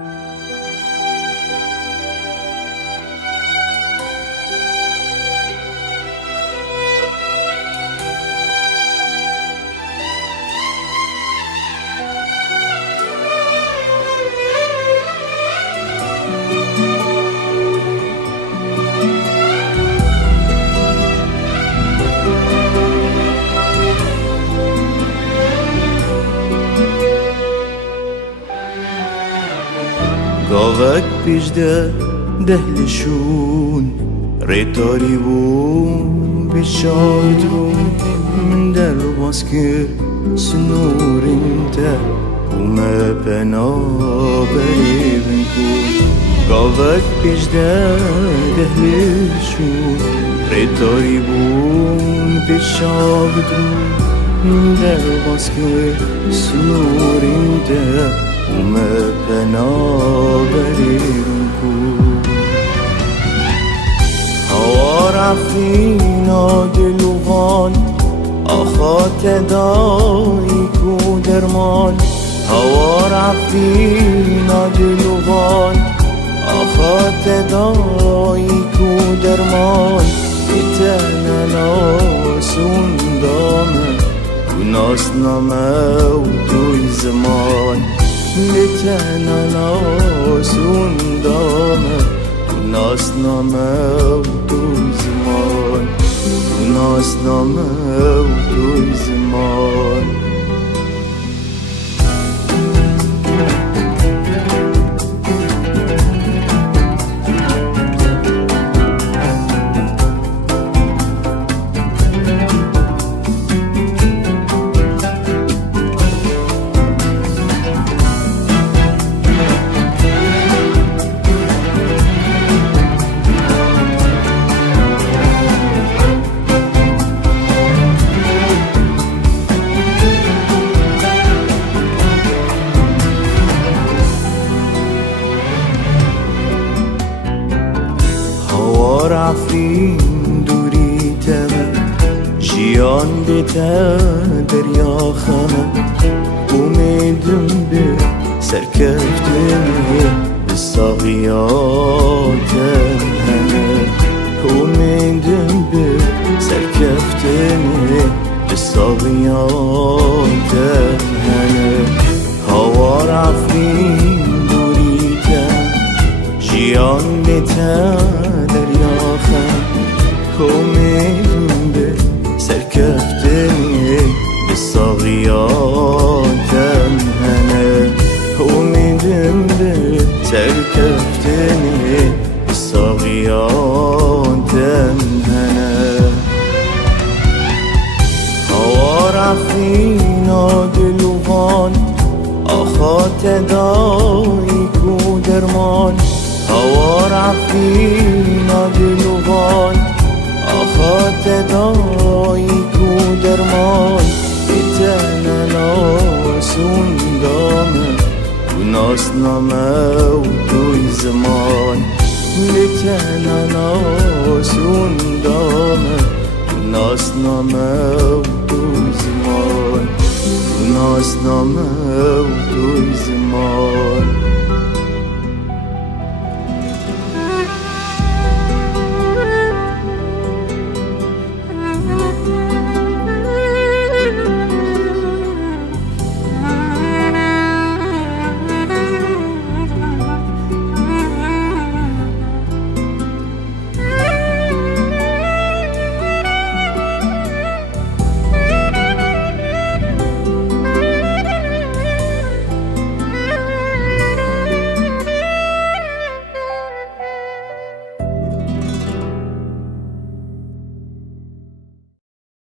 گاوک پیجده دهلشون ریتاری بون بیشاد بون من در باز که سنورین تا بومه پنا بریبن کن گاوک پیجده دهلشون ریتاری بون بیشاد بون در باز که سنورین تا بومه پنا بریبن کن هوا رفینا دلوان آخات دایی کو درمان هوا رفینا دلوان آخات دایی کو درمان ایتننا سندامه وناس نامه و توی زمان ایتننا سندامه وناس نامه و توی زمان وناس نامه و توی زمان رفین دوری تمه جیان دیتا دریا خمه امیدم به سرکفتنه به ساقیاتم همه امیدم به سرکفتنه به ساقیاتم همه هوا رفین دوری تمه جیان دیتا امیدم به سرکفتنی به ساقیاتم هنه امیدم به سرکفتنی به ساقیاتم هنه هوا رفینا دلوان آخات دایی کو درمان هوا رفینا دلوان آخات دایی کو درمان ایتننا سندامه وناس نامه و توی زمان ایتننا سندامه وناس نامه و توی زمان وناس نامه و توی زمان